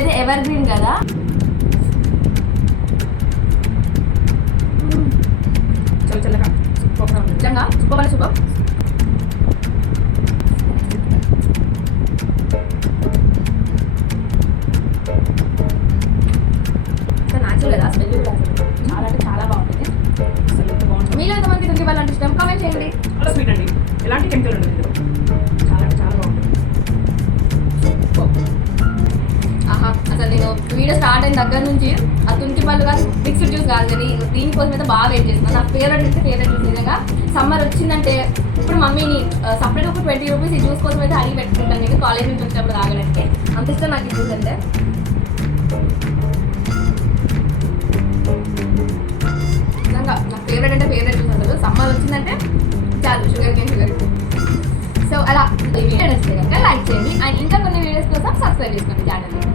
ఇవైతే ever green కదా. చల్లగా నిజంగా సూపర్ అంటే సూపర్. న్యాచురల్ కదా, స్మెల్ కూడా చాలా అంటే చాలా బాగుంటుంది. మీలో ఎంతమంది తుంగి పళ్ళు అంటే ఇష్టం కామెంట్ చేయండి. చాలా స్వీట్ అండి, ఎలాంటి కెమికల్ ఉండదు ఇందులో. చాలా అంటే చాలా బాగుంటుంది. ఆహా, అసలు నేను వీడియో స్టార్ట్ అయిన దగ్గర నుంచి ఆ తుంటి పళ్ళు కాదు, మిక్స్డ్ జ్యూస్ కాదు కానీ దీనికోసం అయితే బాగా వెయిట్ చేస్తున్నాను. నా ఫేవరెట్ అంటే ఫేవరెట్ జ్యూస్. నిజంగా సమ్మర్ వచ్చిందంటే ఇప్పుడు మమ్మీని సపరేట్ ఒక 20 రూపీస్ ఈ జ్యూస్ కోసం అయితే అడిగి పెట్టుకుంటాను. నేను కాలేజ్ నుంచి వచ్చినప్పుడు తాగడానికి అంత ఇష్టం నాకు ఈ జ్యూస్ అంటే. నిజంగా నా ఫేవరెట్ అంటే ఫేవరెట్ జ్యూస్. అసలు సమ్మర్ వచ్చిందంటే చాలు షుగర్ కేన్ షుగర్. సో అలా ఈ వీడియో నచ్చితే కనుక లైక్ చేయండి అండ్ ఇంకా కొన్ని వీడియోస్ కోసం సబ్స్క్రైబ్ చేసుకోండి ఛానల్ని.